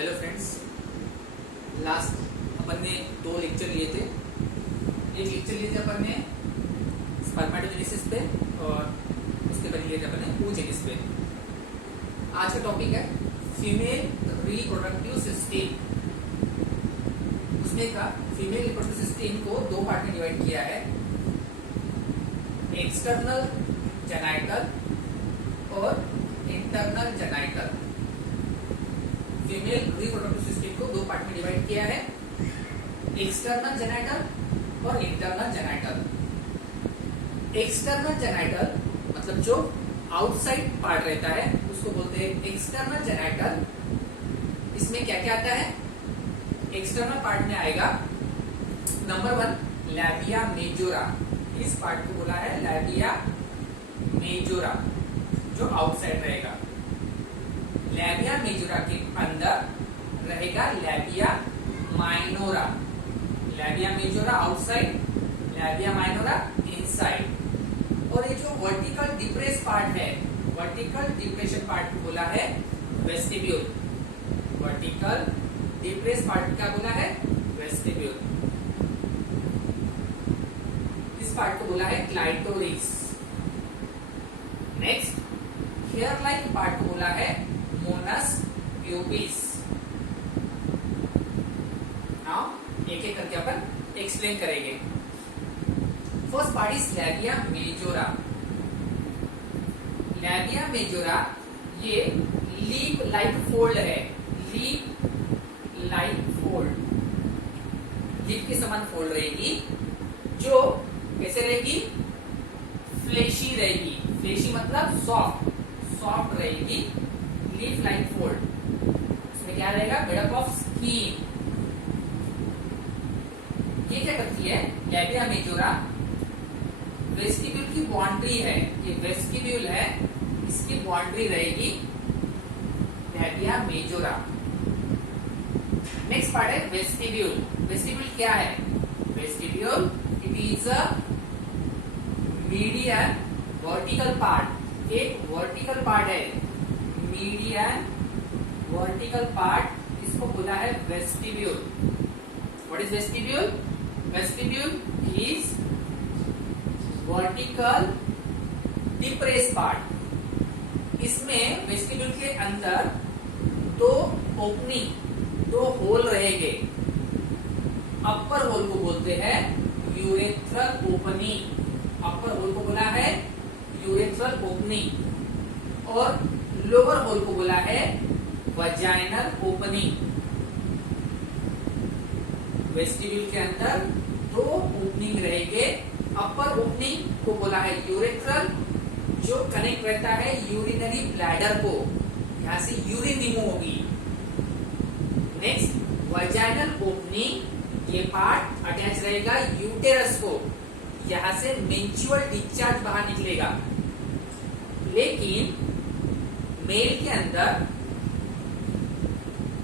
Hello friends, last अपन ने 2 lecture लिए थे। एक लेक्चर लिए थे अपन ने स्पर्मेटोजेनेसिस पे और उसके बाद लिए थे अपन ने oogenesis पे। आज का टॉपिक है फीमेल रिप्रोडक्टिव सिस्टम। उसमें का फीमेल रिप्रोडक्टिव सिस्टम को 2 पार्ट में डिवाइड किया है, एक्सटर्नल जेनाइटल और internal genital. Female reproductive system को 2 पार्ट में डिवाइड किया है, एक्सटर्नल जेनाइटल और इंटरनल जेनाइटल। एक्सटर्नल जेनाइटल मतलब जो आउटसाइड पार्ट रहता है उसको बोलते हैं एक्सटर्नल जेनाइटल। इसमें क्या क्या आता है? एक्सटर्नल पार्ट में आएगा नंबर 1 लैबिया मेजोरा। इस पार्ट को बोला है लैबिया मेजोरा, जो आउटसाइड रहेगा। लैबिया मेजोरा के अंदर रहेगा labia minora. Labia majora outside, labia minora inside. और ये जो वर्टिकल डिप्रेस पार्ट है, वर्टिकल डिप्रेशन पार्ट को बोला है वेस्टिब्यूल। वर्टिकल डिप्रेस पार्ट क्या बोला है? वेस्टिब्यूल। इस पार्ट को बोला है clitoris. Next hair like part को बोला है मोनस प्यूबिस। नाउ एक एक करके अपन एक्सप्लेन करेंगे। First part is labia majora. Labia majora ये लीफ लाइक फोल्ड है। लीफ लाइक फोल्ड, लीफ के समान फोल्ड रहेगी, जो कैसे रहेगी? फ्लेशी रहेगी। फ्लेशी मतलब सॉफ्ट, सॉफ्ट रहेगी। Leaf like fold. इसमें क्या रहेगा? Buildup of skin. ये क्या करती है? लैबिया मेजोरा वेस्टिब्यूल की बाउंड्री है। ये वेस्टिब्यूल है, इसकी बाउंड्री रहेगी लैबिया मेजोरा। नेक्स्ट पार्ट है वेस्टिब्यूल। वेस्टिब्यूल क्या है? Vestibule it is a median vertical part. एक वर्टिकल पार्ट है, मीडियन वर्टिकल पार्ट, इसको बोला है vestibule. What is vestibule? Vestibule is vertical depress part. इसमें वेस्टिब्यूल के अंदर 2 ओपनिंग, 2 होल रहेंगे। अपर होल को बोलते हैं यूरेथ्रल ओपनिंग। अपर होल को बोला है यूरेथ्रल ओपनिंग और लोअर होल को बोला है वजाइनल ओपनिंग। वेस्टिब्यूल के अंदर 2 ओपनिंग रहेंगे। अपर ओपनिंग को बोला है यूरेथ्रल, जो कनेक्ट रहता है यूरिनरी ब्लैडर को, यहां से यूरिन रिमूव होगी। नेक्स्ट वजाइनल ओपनिंग, ये पार्ट अटैच रहेगा यूटेरस को, यहां से मेंस्ट्रुअल डिस्चार्ज बाहर निकलेगा। लेकिन मेल के अंदर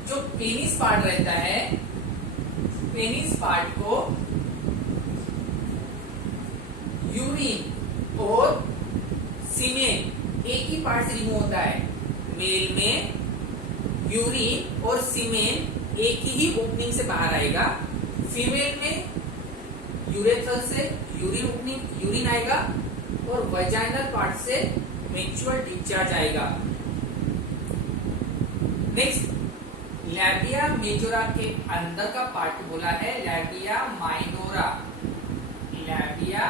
जो पेनिस पार्ट रहता है, पेनिस पार्ट को यूरिन और सीमेन एक ही पार्ट से रिमूव होता है। मेल में यूरिन और सीमेन एक ही ओपनिंग से बाहर आएगा। फीमेल में यूरेथ्रल से यूरिन ओपनिंग, यूरिन आएगा और वजाइनल पार्ट से मेंस्ट्रुअल डिस्चार्ज आएगा। नेक्स्ट लैबिया मेजोरा के अंदर का पार्ट बोला है लैबिया माइनोरा। लैबिया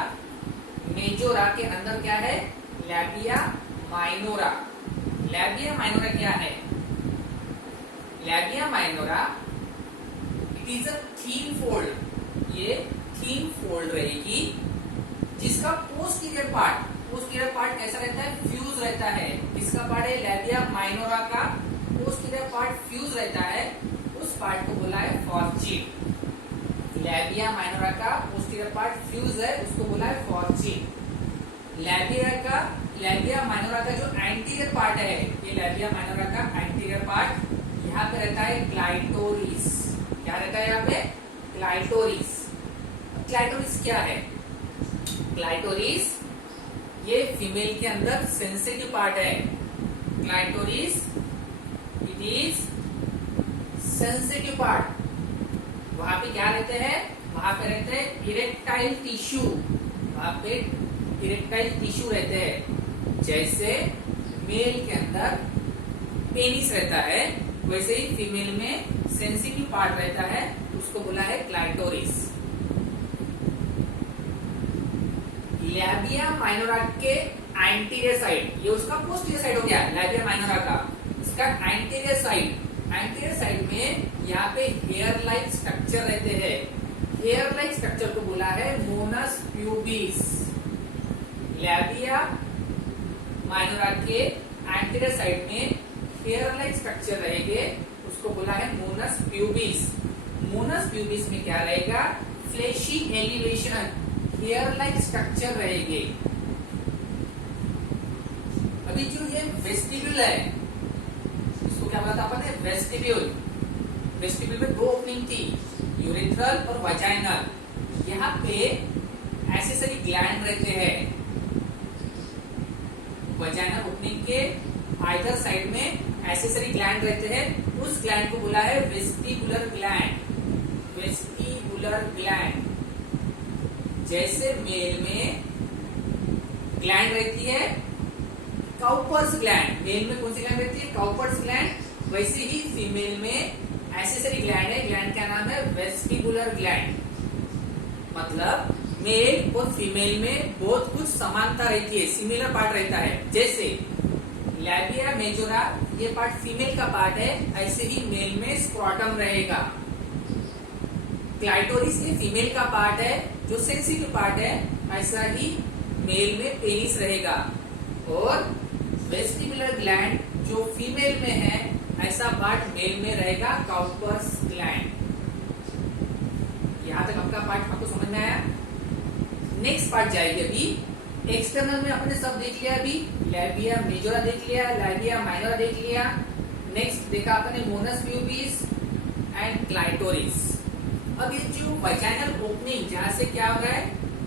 मेजोरा के अंदर क्या है? Labia minora. लैबिया माइनोरा क्या है? Labia minora it is a thin fold. ये थीन फोल्ड रहेगी, जिसका पोस्टीरियर पार्ट कैसा रहता है? फ्यूज रहता है। किसका पार्ट है? लैबिया माइनोरा का पोस्टीरियर पार्ट फ्यूज रहता है, उस पार्ट को बोला है फॉर्चिड। लैबिया माइनोरा का पोस्टीरियर पार्ट फ्यूज है, उसको बोला है फॉर्चिड। लैबिया माइनोरा का जो एंटीरियर पार्ट है, ये लैबिया माइनोरा का एंटीरियर पार्ट, यहाँ पे रहता है क्लाइटोरिस। क्या रहता है यहाँ पे? क्लाइटोरिस। क्लाइटोरिस क्या है? क्लाइटोरिस ये फीमेल के अंदर सेंसिटिव पार्ट है। Clitoris it is sensitive part, वहां पे क्या रहते हैं, वहां पे रहते हैं इरेक्टाइल टिश्यू, वहां पे इरेक्टाइल टिश्यू रहते हैं। जैसे मेल के अंदर पेनिस रहता है, वैसे ही फीमेल में सेंसिटिव पार्ट रहता है, उसको बोला है क्लाइटोरिस। लैबिया माइनोरा के एंटीरियर साइड, ये उसका पोस्टीरियर साइड हो गया लैबिया माइनोरा का। इसका एंटीरियर साइड में यहाँ पे हेयर लाइक स्ट्रक्चर रहते हैं। हेयर लाइक स्ट्रक्चर को बोला है मोनस प्यूबिस। लैबिया माइनोरा के एंटीरियर साइड में हेयर लाइक स्ट्रक्चर रहेंगे, उसको बोला है मोनस प्यूबिस। मोनस प्यूबिस में क्या रहेगा, fleshy elevation, hair like structure रहेंगे। अभी जो ये वेस्टिब्यूल है, इसको क्या बोला था अपन ने, वेस्टिब्यूल। वेस्टिब्यूल में दो ओपनिंग थी, यूरेथ्रल और वजाइनल। यहाँ पे एक्सेसरी ग्लैंड रहते हैं, वजाइनल ओपनिंग के आइदर साइड में एक्सेसरी ग्लैंड रहते हैं। उस ग्लैंड को बोला है वेस्टिबुलर ग्लैंड। Vestibular gland. जैसे मेल में ग्लैंड रहती है काउपर्स ग्लैंड, मेल में कौन सी ग्लैंड रहती है, काउपर्स ग्लैंड, वैसे ही फीमेल में एक्सेसरी ग्लैंड है, ग्लैंड का नाम है वेस्टिबुलर ग्लैंड। मतलब मेल और फीमेल में बहुत कुछ समानता रहती है, सिमिलर पार्ट रहता है। जैसे लैबिया मेजोरा ये पार्ट फीमेल का पार्ट है, ऐसे ही मेल में स्क्रोटम रहेगा। क्लाइटोरिस ये फीमेल का पार्ट है, जो सेंसिटिव पार्ट है, ऐसा ही मेल में पेनिस रहेगा। और वेस्टिबुलर ग्लैंड जो फीमेल में है, ऐसा पार्ट मेल में रहेगा, काउपर्स ग्लैंड। यहां तक आपका पार्ट आपको समझ में आया। नेक्स्ट पार्ट जाएगी अभी एक्सटर्नल में, अपने सब देख लिया, अभी लैबिया मेजोरा देख लिया, लैबिया माइनोरा देख लिया। नेक्स्ट देखा अपने मोनस प्यूबिस एंड क्लाइटोरिस। अब ये जो वजाइनल ओपनिंग, जहां से क्या हो रहा है,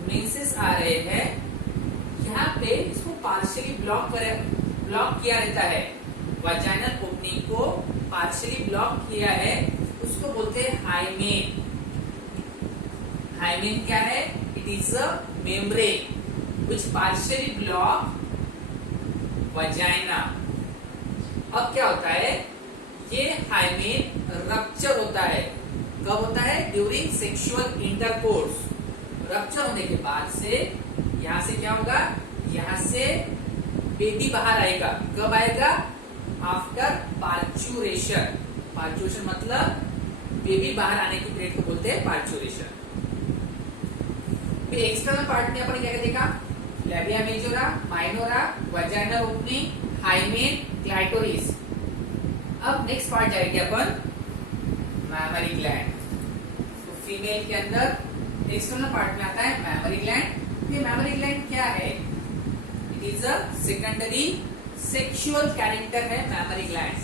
मेंसेस आ रहे हैं, यहाँ पे इसको पार्शियली ब्लॉक किया रहता है। वजाइनल ओपनिंग को पार्शियली ब्लॉक किया है, उसको बोलते हैं हाइमेन। हाइमेन क्या है, it is a membrane which partially block vagina. अब क्या होता है, ये हाइमेन रप्चर होता है। कब होता है, ड्यूरिंग सेक्सुअल इंटरकोर्स। रप्चर होने के बाद से यहां से क्या होगा, यहां से बेबी बाहर आएगा। कब आएगा, आफ्टर पार्चुरेशन। पार्चुरेशन मतलब बेबी बाहर आने की पीरियड को बोलते हैं पार्चुरेशन। फिर एक्सटर्नल पार्ट में अपन क्या देखा, labia majora, minora, vaginal opening, hymen, clitoris. अब नेक्स्ट पार्ट जाएगी अपन मैमरी ग्लैंड। तो फीमेल के अंदर एक्सटर्नल पार्ट में आता है मैमरी ग्लैंड। ये मैमरी ग्लैंड क्या है, it is a secondary sexual character है मैमरी ग्लैंड।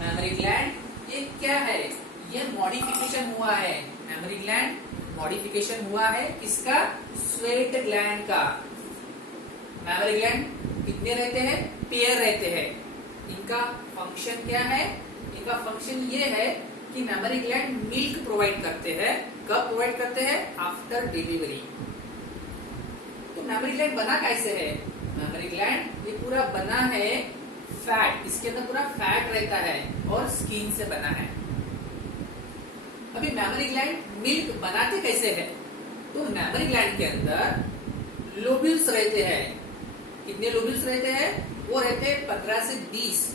मैमरी ग्लैंड ये क्या है, ये मॉडिफिकेशन हुआ है। मैमरी ग्लैंड मॉडिफिकेशन हुआ है किसका, स्वेट ग्लैंड का। मैमरी ग्लैंड कितने रहते हैं, पेयर रहते हैं। इनका फंक्शन क्या है, इनका फंक्शन ये है कि मैमरी ग्लैंड मिल्क प्रोवाइड करते हैं। कब प्रोवाइड करते हैं, आफ्टर डिलीवरी। तो मैमरी ग्लैंड बना कैसे है, मैमरी ग्लैंड ये पूरा बना है फैट, इसके अंदर पूरा फैट रहता है और स्किन से बना है। अभी मैमरी ग्लैंड मिल्क बनाते कैसे है, तो मैमरी ग्लैंड के अंदर लोब्यूल्स रहते हैं। कितने लोब्यूल्स रहते हैं, वो रहते हैं 15 से 20।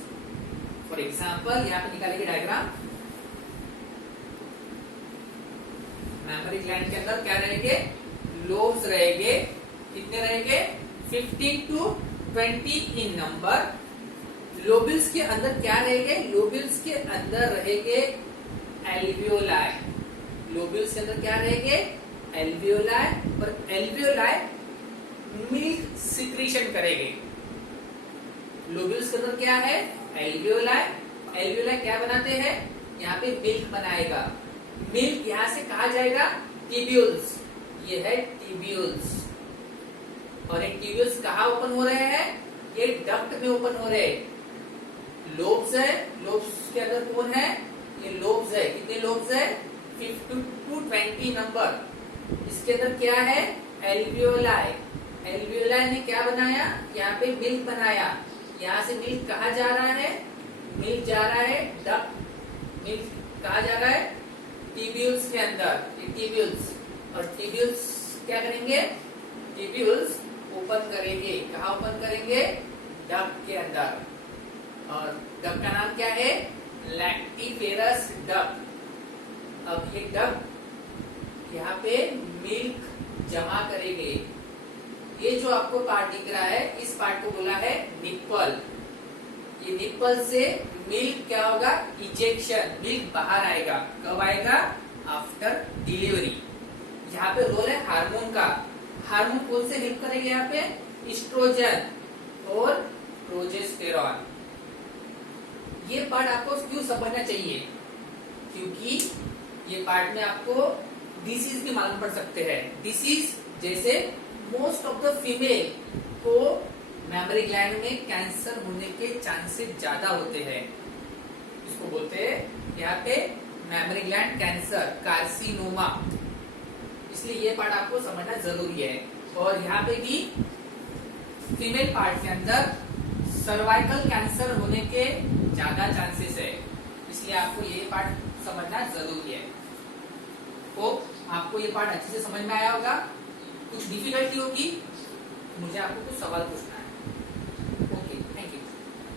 फॉर एग्जाम्पल यहाँ पे निकालेंगे डायग्राम। मैमरी ग्लैंड के अंदर क्या रहेंगे, लोब्स रहेंगे। कितने रहेंगे, 15 to 20 इन नंबर। लोब्यूल्स के अंदर क्या रहेंगे, लोब्यूल्स के अंदर रहेंगे एल्वियोलाई। लोब्यूल्स के अंदर क्या रहेंगे, एल्वियोलाई। और एल्वियोलाई मिल्क सिक्रीशन करेंगे। लोब्यूल्स के अंदर क्या है, एल्वियोलाई। एल्वियोलाई क्या बनाते हैं, यहाँ पे मिल्क बनाएगा। मिल्क यहां से कहा जाएगा टिब्यूल्स। ये है टिब्यूल्स। और ये टिब्यूल्स कहाँ ओपन हो रहे हैं, ये डक्ट में ओपन हो रहे हैं। लोब्स है, लोब्स के अंदर कौन है, ये लोब्स है। बोन्स है 50 to 20 नंबर। इसके अंदर क्या है, एल्वियोलाई। एल्वियोलाई ने क्या बनाया, यहाँ पे मिल्क बनाया। यहाँ से मिल्क कहाँ जा रहा है, मिल्क जा रहा है डक्ट, मिल्क कहाँ जा रहा है, टिब्यूल्स के अंदर, टिब्यूल्स। और टिब्यूल्स क्या करेंगे, टिब्यूल्स ओपन करेंगे, कहाँ ओपन करेंगे, डक्ट के अंदर। और डक्ट का नाम क्या है, लैक्टिफेरस डक्ट। अब ये डक्ट यहाँ पे मिल्क जमा करेंगे। ये जो आपको पार्ट दिख रहा है, इस पार्ट को बोला है निप्पल। ये निप्पल से मिल्क क्या होगा, इजेक्शन, मिल्क बाहर आएगा। कब आएगा, आफ्टर डिलीवरी। यहाँ पे रोल है हार्मोन का। हार्मोन कौन से हेल्प करेंगे यहाँ पे, एस्ट्रोजन और प्रोजेस्टेरॉन। ये पार्ट आपको क्यों समझना चाहिए, क्योंकि ये पार्ट में आपको डिसीज भी मालूम पड़ सकते हैं। डिसीज जैसे मोस्ट ऑफ द फीमेल को मेमोरी ग्लैंड में कैंसर होने के चांसेस ज्यादा होते हैं। इसको बोलते हैं यहाँ पे मेमोरी ग्लैंड कैंसर, कार्सिनोमा। इसलिए ये पार्ट आपको समझना जरूरी है। और यहाँ पे भी फीमेल पार्ट के अंदर सर्वाइकल कैंसर होने के ज्यादा चांसेस है। इसलिए आपको ये पार्ट समझना जरूरी है। तो आपको ये पार्ट अच्छे से समझ में आया होगा। कुछ डिफिकल्टी होगी, मुझे आपको कुछ सवाल पूछना है।